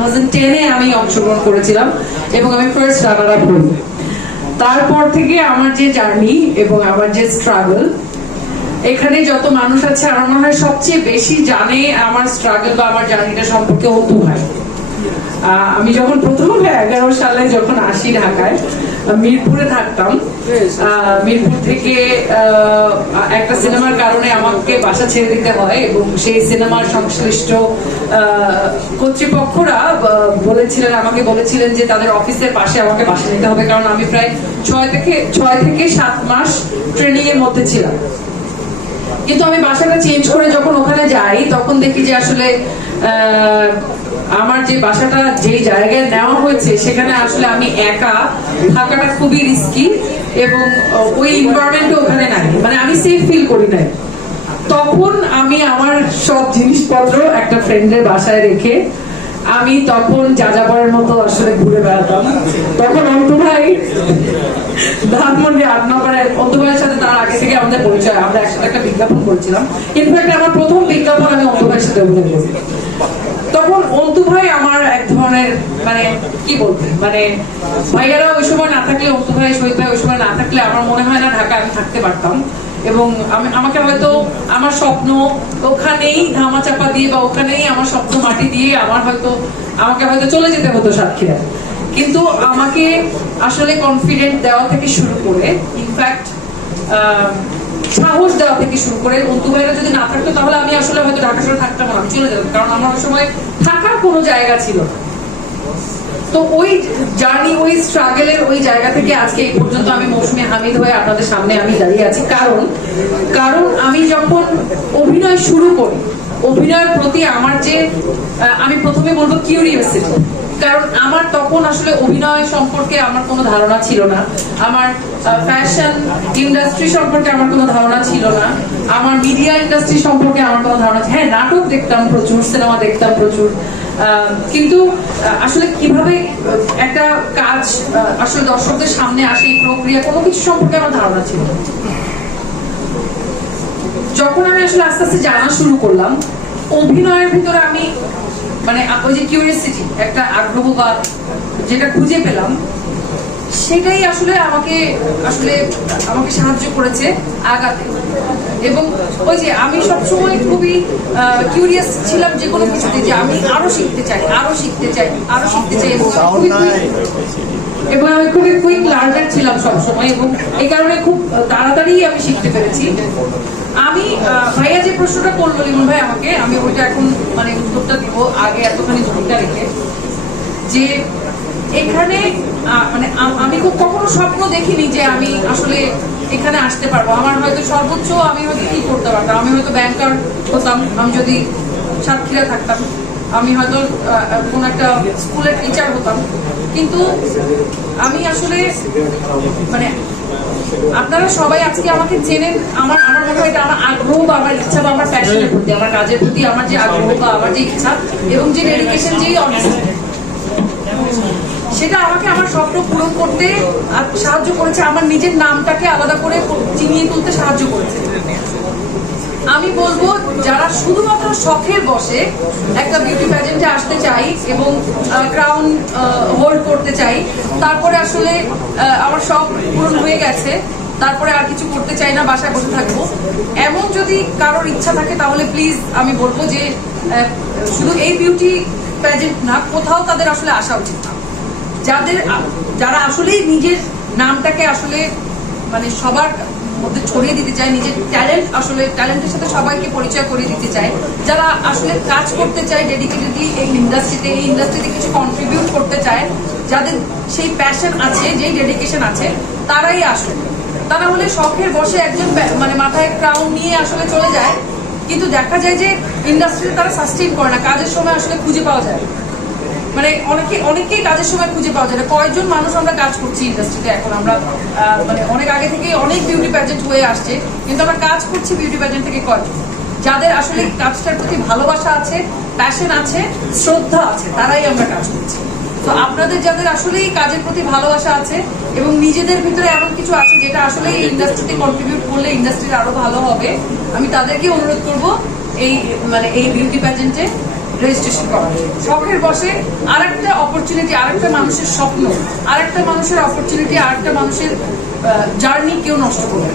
Thousand টেনে আমি অংশগ্রহণ করেছিলাম এবং আমি ফার্স্ট রানার আপ হই। তারপর থেকে আমার যে জার্নি এবং আমার যে স্ট্রাগল এখানে যত মানুষ আছে আমার মনে হয় সবচেয়ে বেশি জানে আমার স্ট্রাগল বা আমার জার্নিটা সম্পর্কে হয় আহ, আমি যখন প্রথম এগারো সালে যখন আসি ঢাকায় মিরপুরে থাকতাম মিরপুর থেকে একটা সিনেমার কারণে আমাকে বাসা ছেড়ে দিতে হয় এবং সেই সিনেমার সংশ্লিষ্ট কর্তৃপক্ষরা বলেছিলেন আমাকে বলেছিলেন যে তাদের অফিসের পাশে আমাকে বাসা নিতে হবে কারণ আমি প্রায় ছয় থেকে ছয় থেকে সাত মাস ট্রেনিং এর মধ্যে ছিলাম। কিন্তু আমি বাসাটা চেঞ্জ করে যখন ওখানে যাই তখন দেখি যে আসলে আহ, আমার যে বাসাটা যে জায়গায় নেওয়া হয়েছে, সেখানে আসলে আমি একা থাকাটা খুবই রিস্কি এবং ওই এনভায়রনমেন্ট ওখানে নাই। মানে আমি সেফ ফিল করি নাই। তখন আমি আমার সব জিনিসপত্র একটা ফ্রেন্ডের বাসায় রেখে আমি তখন যাযাবরের মতো আসলে ঘুরে বেড়াতাম। তখন অন্তু ভাই ধানমন্ডি আট নম্বরে, অন্তু ভাইয়ের সাথে তার আগে থেকে আমাদের পরিচয়, আমরা একসাথে একটা বিজ্ঞাপন করেছিলাম। ইনফ্যাক্ট আমার প্রথম বিজ্ঞাপন আমি অন্তু ভাইয়ের সাথে অভিনয় করি তখন অন্তু ভাই আমার এক ধরনের মানে কি বলতে মানে ভাইয়ারা ওই সময় না থাকলে, অন্তু ভাই, শহীদ ভাই ওই সময় না থাকলে আমার মনে হয় না ঢাকা আমি থাকতে পারতাম। এবং আমি, আমাকে হয়তো আমার স্বপ্ন ওখানেই ধামা চাপা দিয়ে বা ওখানেই আমার স্বপ্ন মাটি দিয়ে আমার হয়তো, আমাকে হয়তো চলে যেতে হতো সাতক্ষীরা। কিন্তু আমাকে আসলে কনফিডেন্ট দেওয়া থেকে শুরু করে ইনফ্যাক্ট সাহস দেওয়া থেকে শুরু করে অন্তু ভাইরা যদি না থাকতো, তাহলে আমি আসলে হয়তো ঢাকা শহরে থাকতাম না চলে যেতাম। কারণ আমার ওই সময় থাকার কোনো জায়গা ছিল তো ওই জার্নি ওই স্ট্রাগলের ওই জায়গা থেকে আজকে এই পর্যন্ত আমি মৌসুমী হামিদ হয়ে আপনাদের সামনে আমি দাঁড়িয়ে আছি। কারণ কারণ আমি যখন অভিনয় শুরু করি, অভিনয়ের প্রতি আমার যে আমি প্রথমে বলব কিউরিয়াসিটি কারণ আমার তখন আসলে অভিনয় সম্পর্কে আমার কোনো ধারণা ছিল না। আমার ফ্যাশন ইন্ডাস্ট্রি সম্পর্কে আমার কোনো ধারণা ছিল না। আমার মিডিয়া ইন্ডাস্ট্রি সম্পর্কে আমার কোনো ধারণা হ্যাঁ নাটক দেখতাম প্রচুর সিনেমা দেখতাম প্রচুর। কিন্তু আসলে কীভাবে একটা কাজ আসলে দর্শকদের সামনে আসে এই প্রক্রিয়া, কোনো কিছু সম্পর্কে আমার ধারণা ছিল। যখন আমি আসলে আস্তে আস্তে জানা শুরু করলাম অভিনয়ের ভিতরে আমি মানে ওই যে কিউরিয়াসিটি একটা আগ্রহ বা যেটা খুঁজে পেলাম সেটাই আসলে আমাকে আসলে আমাকে সাহায্য করেছে আগাতে। এবং ওই যে আমি সবসময় খুবই কিউরিয়াস ছিলাম যে কোনো কিছুতে যে আমি আরও শিখতে চাই আরও শিখতে চাই আরও শিখতে চাই এবং খুবই এবং আমি খুবই কুইক লার্নার ছিলাম সবসময় এবং এই কারণে খুব তাড়াতাড়ি আমি শিখতে পেরেছি। আমি ভাইয়া যে প্রশ্নটা করল লিমন ভাই আমাকে, আমি ওইটা এখন মানে উত্তরটা দিব, আগে এতখানি ভূমিকা রেখে। যে এখানে মানে আমি খুব কখনো স্বপ্ন দেখিনি যে আমি আসলে এখানে আসতে পারব। আমার হয়তো সর্বোচ্চ আমি হয়তো কি করতে পারতাম? আমি হয়তো ব্যাংকার হতাম, আমি যদি সাতক্ষীরা থাকতাম। আমি হয়তো কোন একটা স্কুলের টিচার হতাম। কিন্তু আমি আসলে মানে আপনারা সবাই আজকে আমাকে চেনেন, আমার আমার মনে হয় এটা আমার আগ্রহ বা আমার ইচ্ছা বা আমার প্যাশনের প্রতি, আমার কাজের প্রতি, আমার যে আগ্রহ বা আমার যে ইচ্ছা এবং যে ডেডিকেশন যেই সেটা আমাকে আমার স্বপ্ন পূরণ করতে সাহায্য করেছে, আমার নিজের নামটাকে আলাদা করে চিনিয়ে তুলতে সাহায্য করেছে। আমি বলব, যারা শুধুমাত্র শখের বসে একটা বিউটি প্যাজেন্টে আসতে চাই এবং ক্রাউন হোল্ড করতে চাই, তারপরে আসলে আমার শখ পূরণ হয়ে গেছে, তারপরে আর কিছু করতে চাই না, বাসায় বসে থাকব। এমন যদি কারোর ইচ্ছা থাকে, তাহলে প্লিজ আমি বলব যে শুধু এই বিউটি প্যাজেন্ট না, কোথাও তাদের আসলে আসা উচিত না। যাদের, যারা আসলেই নিজের নামটাকে আসলে মানে সবার মধ্যে ছড়িয়ে দিতে চায়, নিজের ট্যালেন্ট আসলে ট্যালেন্টের সাথে সবাইকে পরিচয় করিয়ে দিতে চায়। যারা আসলে কাজ করতে চায় ডেডিকেটেডলি এই ইন্ডাস্ট্রিতে এই ইন্ডাস্ট্রিতে কিছু কন্ট্রিবিউট করতে চায়, যাদের সেই প্যাশন আছে, যেই ডেডিকেশন আছে, তারাই আসে তারা হলে শখের বসে একজন মানে মাথায় ক্রাউন নিয়ে আসলে চলে যায়। কিন্তু দেখা যায় যে ইন্ডাস্ট্রিতে তারা সাস্টেইন করে না, কাজের সময় আসলে খুঁজে পাওয়া যায়। মানে অনেকে, অনেকেই কাজের সময় খুঁজে পাওয়া যায় না। কয়েকজন মানুষ আমরা কাজ করছি ইন্ডাস্ট্রিতে এখন। আমরা মানে অনেক আগে থেকে অনেক বিউটি প্যাজেন্ট হয়ে আসছে, কিন্তু আমরা কাজ করছি বিউটি প্যাজেন্ট থেকে কয়েকজন। যাদের আসলে কাজটার প্রতি ভালোবাসা আছে প্যাশন আছে, শ্রদ্ধা আছে, তারাই আমরা কাজ করছি। তো আপনাদের যাদের আসলেই কাজের প্রতি ভালোবাসা আছে এবং নিজেদের ভিতরে এমন কিছু আছে যেটা আসলে এই ইন্ডাস্ট্রিতে কন্ট্রিবিউট করলে ইন্ডাস্ট্রির আরও ভালো হবে, আমি তাদেরকে অনুরোধ করব এই মানে এই বিউটি প্যাজেন্টে রেজিস্ট্রেশন করা শখের বসে আরেকটা অপরচুনিটি আর একটা মানুষের স্বপ্ন আর একটা মানুষের অপরচুনিটি আরেকটা মানুষের জার্নি কেউ নষ্ট করবে